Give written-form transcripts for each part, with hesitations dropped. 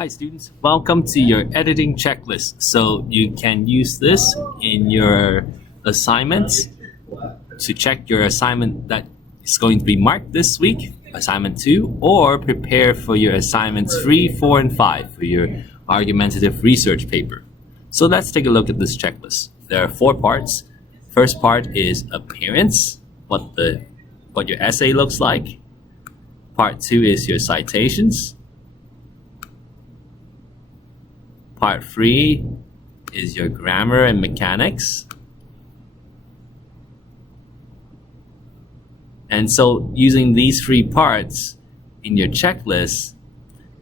Hi students, welcome to your editing checklist. So you can use this in your assignments to check your assignment that is going to be marked this week, assignment 2, or prepare for your assignments 3, 4, and 5 for your argumentative research paper. So let's take a look at this checklist. There are 4 parts. First part is appearance, what your essay looks like. Part 2 is your citations. Part 3 is your grammar and mechanics. And so using these 3 parts in your checklist,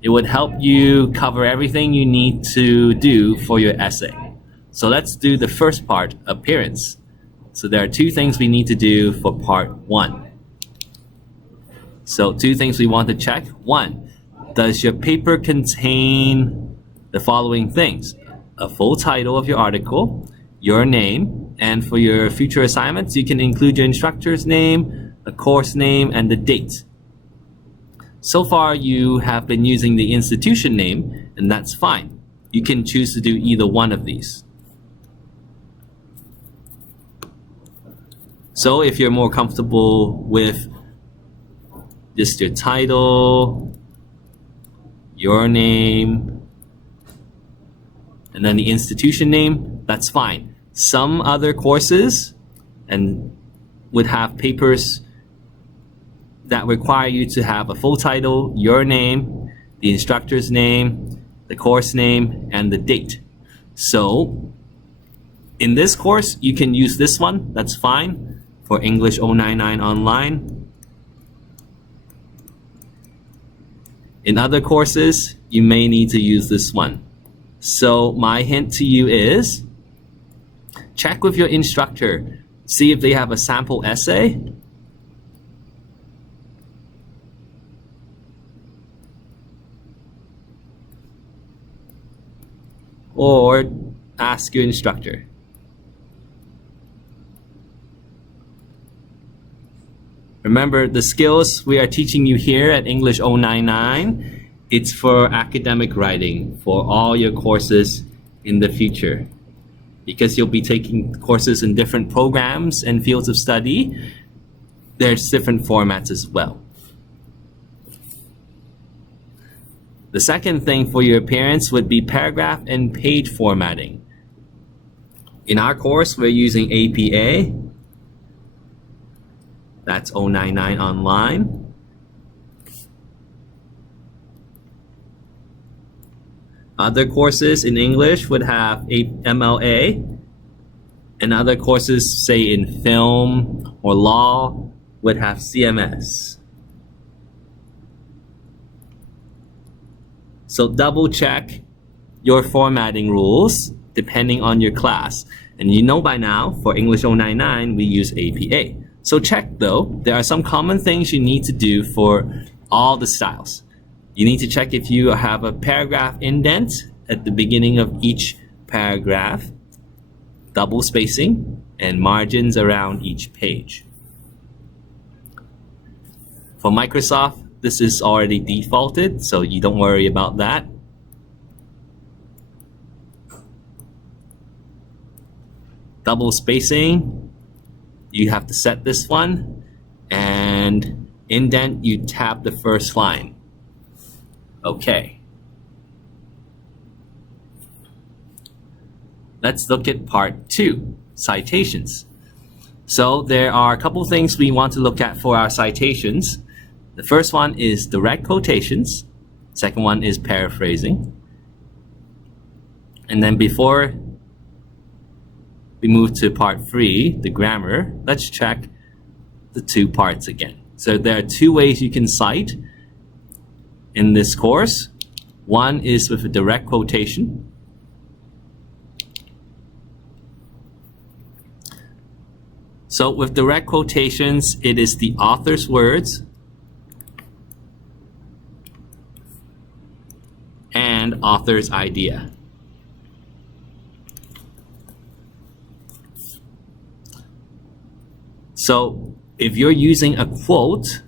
it would help you cover everything you need to do for your essay. So let's do the first part, appearance. So there are 2 things we need to do for part 1. So 2 things we want to check. 1, does your paper contain the following things: a full title of your article, your name, and for your future assignments, you can include your instructor's name, the course name, and the date. So far, you have been using the institution name, and that's fine. You can choose to do either one of these. So if you're more comfortable with just your title, your name, and then the institution name, that's fine. Some other courses would have papers that require you to have a full title, your name, the instructor's name, the course name, and the date. So in this course, you can use this one, that's fine, for English 099 Online. In other courses, you may need to use this one. So my hint to you is, check with your instructor, see if they have a sample essay. Or ask your instructor. Remember, the skills we are teaching you here at English 099, it's for academic writing for all your courses in the future. Because you'll be taking courses in different programs and fields of study, there's different formats as well. The second thing for your appearance would be paragraph and page formatting. In our course, we're using APA. That's 099 Online. Other courses in English would have MLA, and other courses, say in film or law, would have CMS. So double check your formatting rules depending on your class. And you know by now, for English 099, we use APA. So check though, there are some common things you need to do for all the styles. You need to check if you have a paragraph indent at the beginning of each paragraph, double spacing, and margins around each page. For Microsoft, this is already defaulted, so you don't worry about that. Double spacing, you have to set this one, and indent, you tap the first line. Okay. Let's look at part 2, citations. So there are a couple things we want to look at for our citations. The first one is direct quotations. Second one is paraphrasing. And then before we move to part 3, the grammar, let's check the 2 parts again. So there are 2 ways you can cite in this course. One is with a direct quotation. So with direct quotations, it is the author's words and author's idea. So if you're using a quote,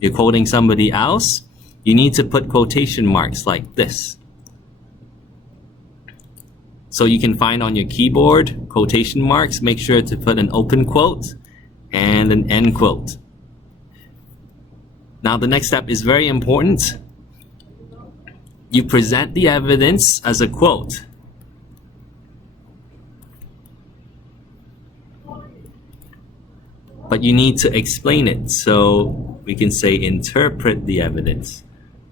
you're quoting somebody else, you need to put quotation marks like this. So you can find on your keyboard quotation marks. Make sure to put an open quote and an end quote. Now the next step is very important. You present the evidence as a quote. But you need to explain it. So we can say interpret the evidence.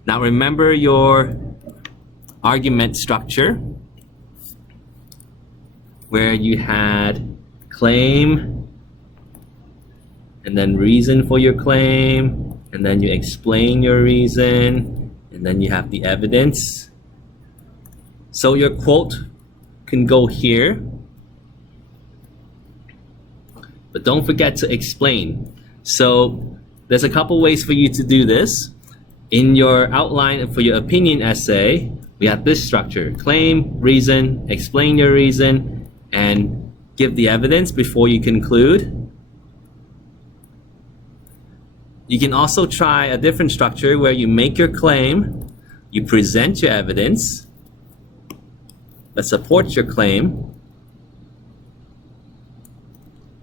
Now remember your argument structure, where you had claim, and then reason for your claim, and then you explain your reason, and then you have the evidence. So your quote can go here, but don't forget to explain. So there's a couple ways for you to do this. In your outline for your opinion essay, we have this structure: claim, reason, explain your reason, and give the evidence before you conclude. You can also try a different structure where you make your claim, you present your evidence that supports your claim,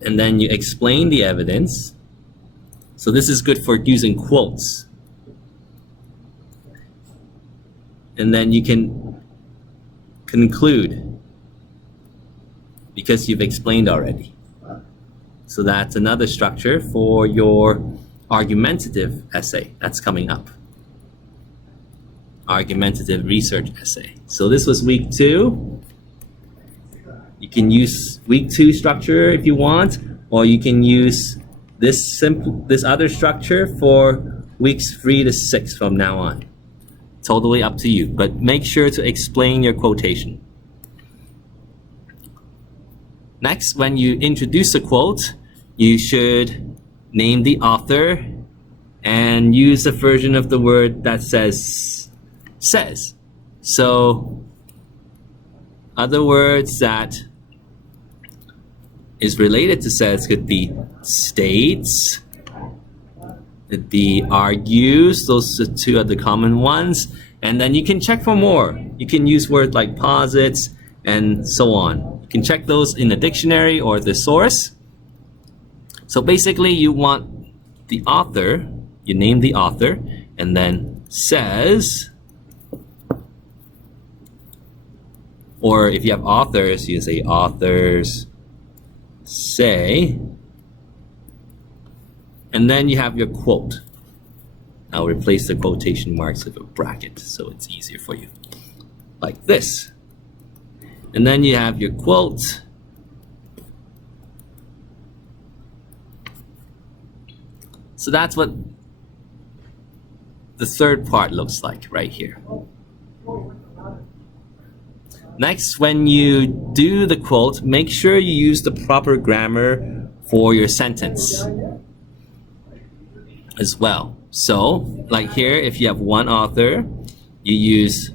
and then you explain the evidence. So this is good for using quotes. And then you can conclude because you've explained already. So that's another structure for your argumentative essay that's coming up. Argumentative research essay. So this was week 2. You can use week 2 structure if you want, or you can use this other structure for weeks 3 to 6 from now on. Totally up to you, but make sure to explain your quotation. Next, when you introduce a quote, you should name the author and use a version of the word that says. So other words that is related to says could be states, could be argues. Those are 2 of the common ones. And then you can check for more. You can use words like posits and so on. You can check those in the dictionary or the source. So basically you want the author, you name the author, and then says, or if you have authors, you say authors say, and then you have your quote. I'll replace the quotation marks with a bracket so it's easier for you, like this. And then you have your quote. So that's what the third part looks like right here. Next, when you do the quote, make sure you use the proper grammar for your sentence as well. So, like here, if you have one author, you use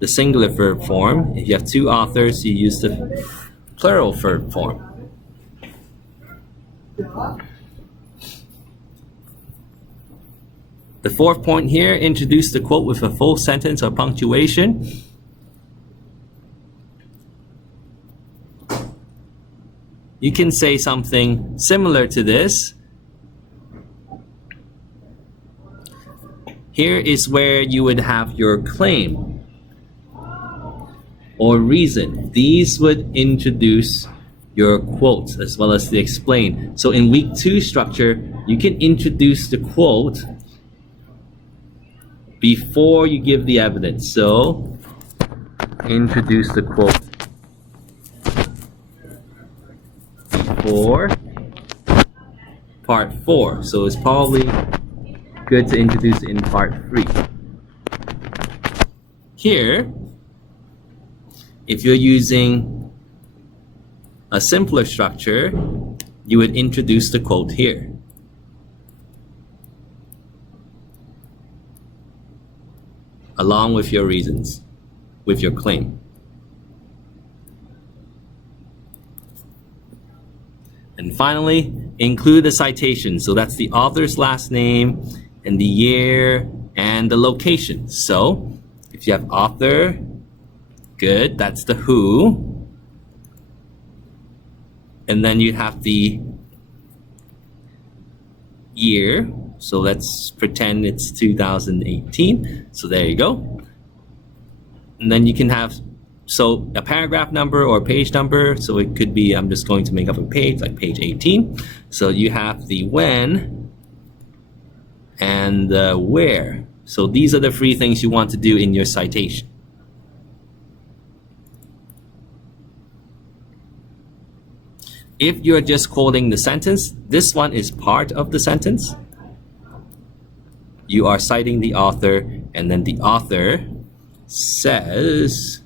the singular verb form. If you have 2 authors, you use the plural verb form. The 4th point here, introduce the quote with a full sentence or punctuation. You can say something similar to this. Here is where you would have your claim or reason. These would introduce your quotes as well as the explain. So in week 2 structure, you can introduce the quote before you give the evidence. So introduce the quote before part 4. So it's probably good to introduce in part 3. Here, if you're using a simpler structure, you would introduce the quote here. Along with your reasons, with your claim. And finally, include the citation. So that's the author's last name and the year and the location. So if you have author, good, that's the who. and then you have the year. So let's pretend it's 2018. So there you go. And then you can have a paragraph number or page number. So it could be, I'm just going to make up a page like page 18. So you have the when and the where. So these are the three things you want to do in your citation. If you're just quoting the sentence, this one is part of the sentence. You are citing the author, and then the author says,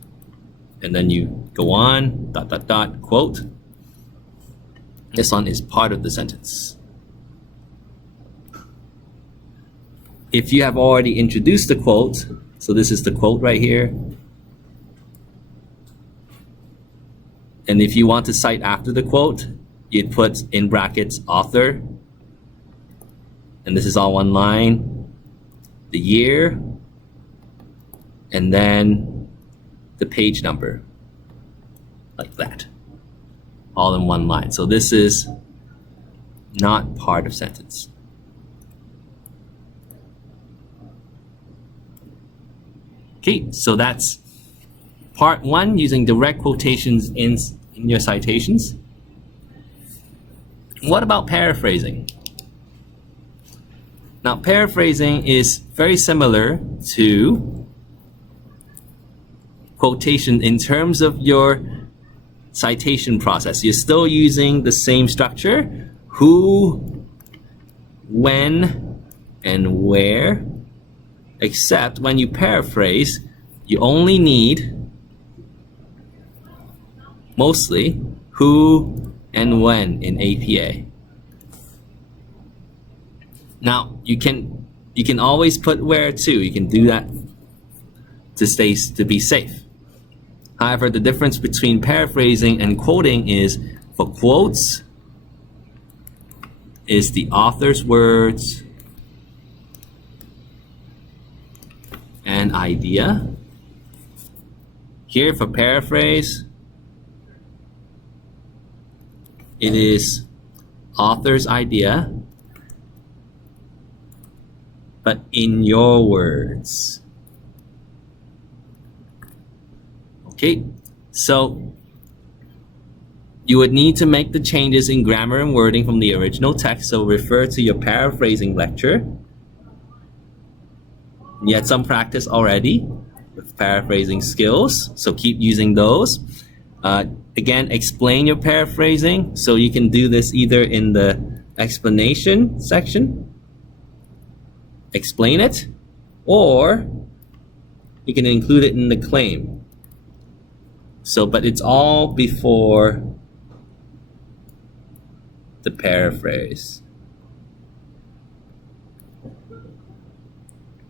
and then you go on, ... quote. This one is part of the sentence. If you have already introduced the quote, so this is the quote right here. And if you want to cite after the quote, you'd put in brackets author. And this is all one line. The year. And then the page number. Like that. All in one line. So this is not part of sentence. Okay, so that's part one, using direct quotations in your citations. What about paraphrasing? Now, paraphrasing is very similar to quotation in terms of your citation process. You're still using the same structure: who, when, and where, except when you paraphrase, you only need mostly who and when in APA. Now you can always put where too. You can do that to be safe. However, the difference between paraphrasing and quoting is, for quotes is the author's words and idea. Here for paraphrase, it is author's idea, but in your words. Okay, so you would need to make the changes in grammar and wording from the original text, so refer to your paraphrasing lecture. You had some practice already with paraphrasing skills, so keep using those. Again, explain your paraphrasing, so you can do this either in the explanation section, explain it, or you can include it in the claim. So, but it's all before the paraphrase.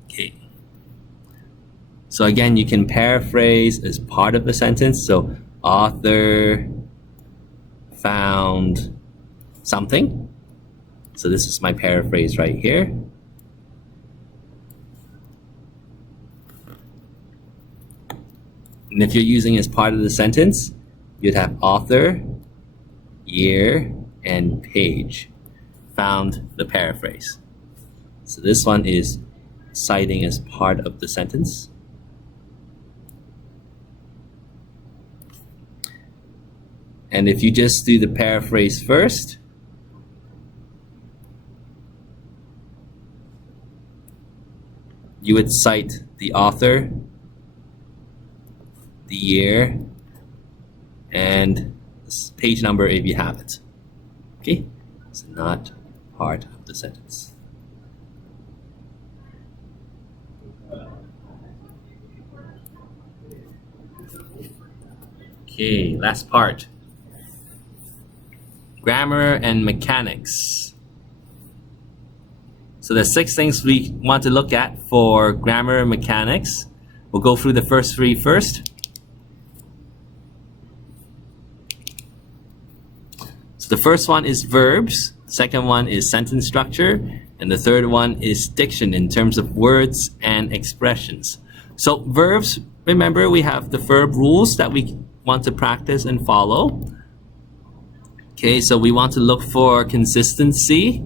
Okay. So again, you can paraphrase as part of the sentence. So, author found something. So this is my paraphrase right here. And if you're using as part of the sentence, you'd have author, year, and page. Found the paraphrase. So this one is citing as part of the sentence. And if you just do the paraphrase first, you would cite the author, the year, and page number if you have it. Okay, it's not part of the sentence. Okay, last part. Grammar and mechanics. So there's 6 things we want to look at for grammar and mechanics. We'll go through the first 3 first. So the first one is verbs, second one is sentence structure, and the third one is diction in terms of words and expressions. So verbs, remember we have the verb rules that we want to practice and follow. Okay, so we want to look for consistency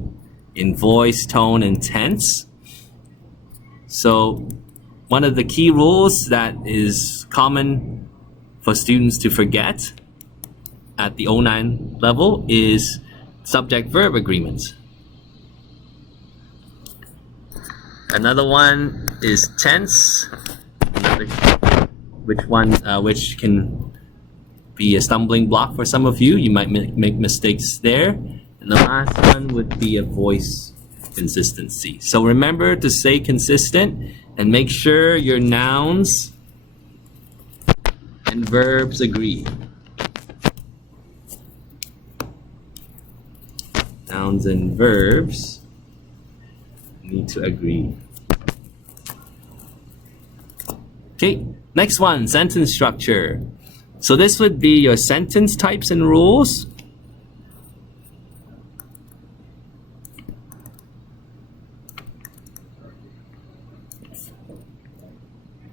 in voice, tone, and tense. So one of the key rules that is common for students to forget at the O9 level is subject-verb agreements. Another one is tense, which can be a stumbling block for some of you. You might make mistakes there. And the last one would be a voice consistency. So remember to stay consistent and make sure your nouns and verbs agree. Nouns and verbs need to agree. Okay, next one, sentence structure. So this would be your sentence types and rules.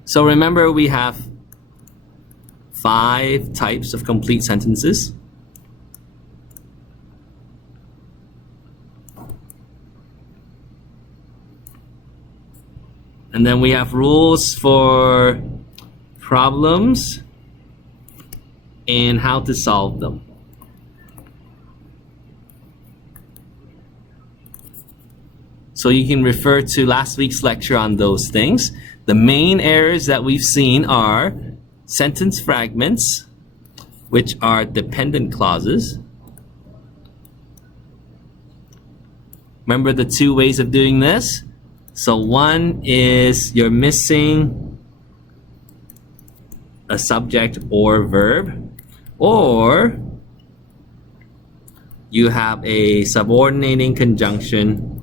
So remember, we have 5 types of complete sentences. And then we have rules for problems and how to solve them. So you can refer to last week's lecture on those things. The main errors that we've seen are sentence fragments, which are dependent clauses. Remember the 2 ways of doing this? So one is you're missing a subject or verb, or you have a subordinating conjunction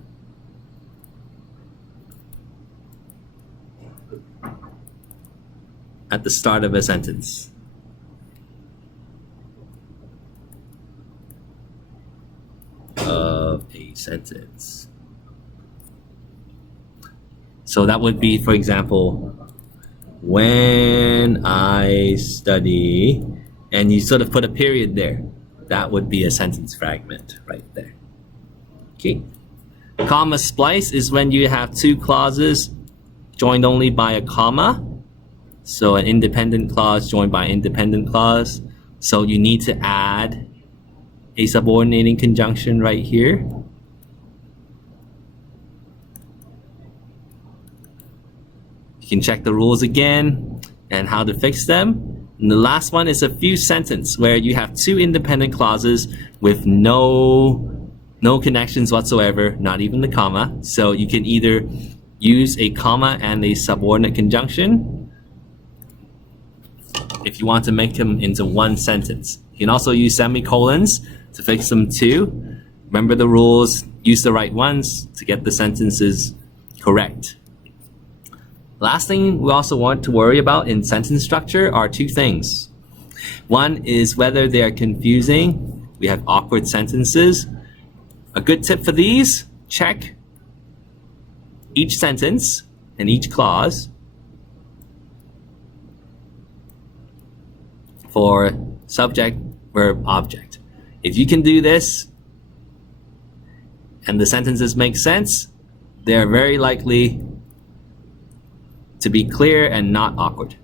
at the start of a sentence. So that would be, for example, when I study, and you sort of put a period there. That would be a sentence fragment right there. Okay. Comma splice is when you have 2 clauses joined only by a comma. So an independent clause joined by independent clause. So you need to add a subordinating conjunction right here. You can check the rules again and how to fix them. And the last one is a few sentence where you have 2 independent clauses with no connections whatsoever, not even the comma. So you can either use a comma and a subordinate conjunction if you want to make them into one sentence. You can also use semicolons to fix them too. Remember the rules, use the right ones to get the sentences correct. Last thing we also want to worry about in sentence structure are 2 things. One is whether they are confusing. We have awkward sentences. A good tip for these, check each sentence and each clause for subject, verb, object. If you can do this and the sentences make sense, they're very likely to be clear and not awkward.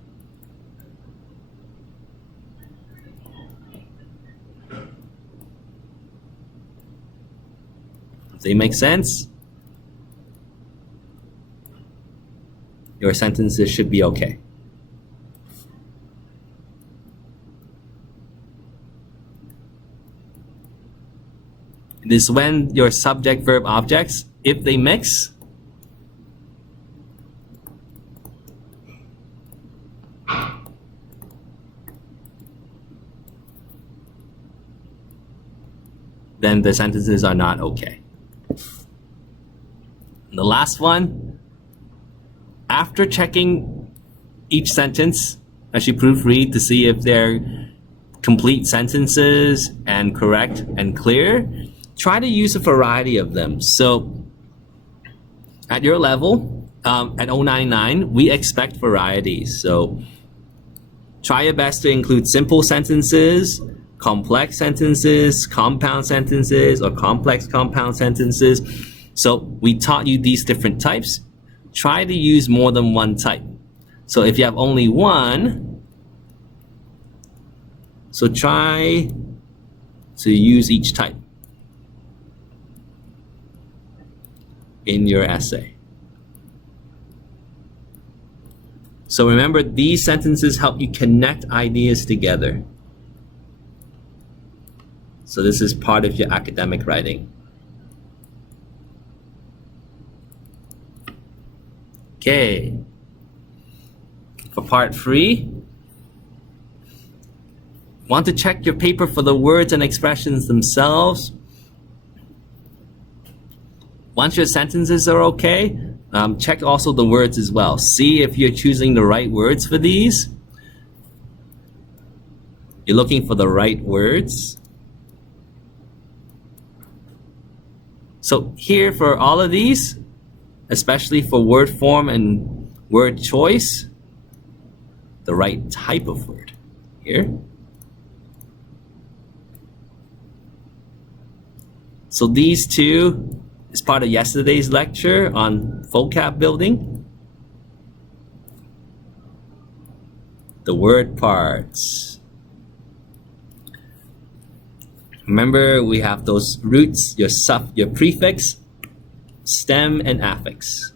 If they make sense, your sentences should be okay. It is when your subject, verb, objects, if they mix, then the sentences are not okay. And the last one, after checking each sentence, actually proofread to see if they're complete sentences and correct and clear. Try to use a variety of them. So at your level, at 099, we expect variety. So try your best to include simple sentences, complex sentences, compound sentences, or complex compound sentences. So we taught you these different types. Try to use more than one type. So if you have only one, so try to use each type in your essay. So remember, these sentences help you connect ideas together. So this is part of your academic writing. Okay. For part 3, want to check your paper for the words and expressions themselves. Once your sentences are okay, check also the words as well. See if you're choosing the right words for these. You're looking for the right words. So here for all of these, especially for word form and word choice, the right type of word here. So these two is part of yesterday's lecture on vocab building. The word parts. Remember, we have those roots, your prefix, stem, and affix.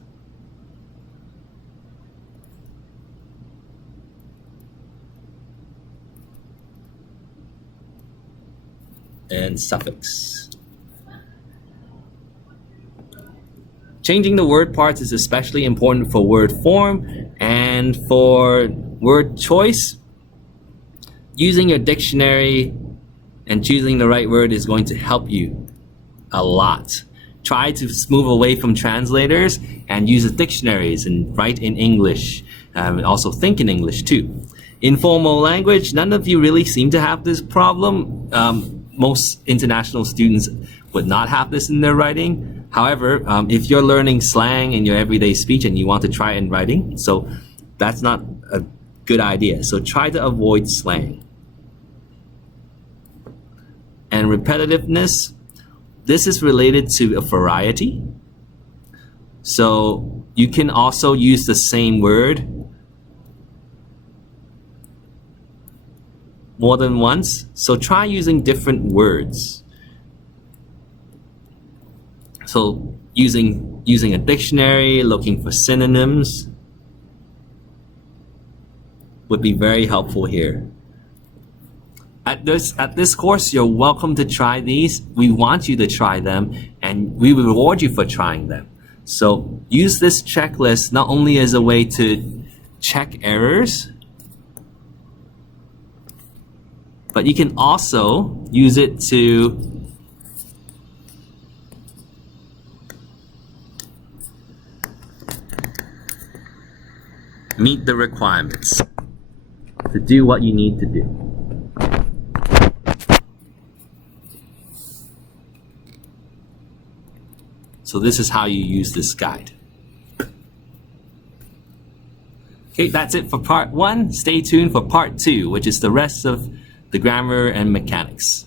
And suffix. Changing the word parts is especially important for word form and for word choice. Using your dictionary and choosing the right word is going to help you a lot. Try to move away from translators and use the dictionaries and write in English. Also think in English too. Informal language, none of you really seem to have this problem. Most international students would not have this in their writing. However, if you're learning slang in your everyday speech and you want to try it in writing, so that's not a good idea. So try to avoid slang. And repetitiveness, this is related to a variety. So you can also use the same word more than once. So try using different words. So using a dictionary, looking for synonyms would be very helpful here. At this course, you're welcome to try these. We want you to try them, and we reward you for trying them. So use this checklist not only as a way to check errors, but you can also use it to meet the requirements, to do what you need to do. So this is how you use this guide. Okay, that's it for part 1. Stay tuned for part 2, which is the rest of the grammar and mechanics.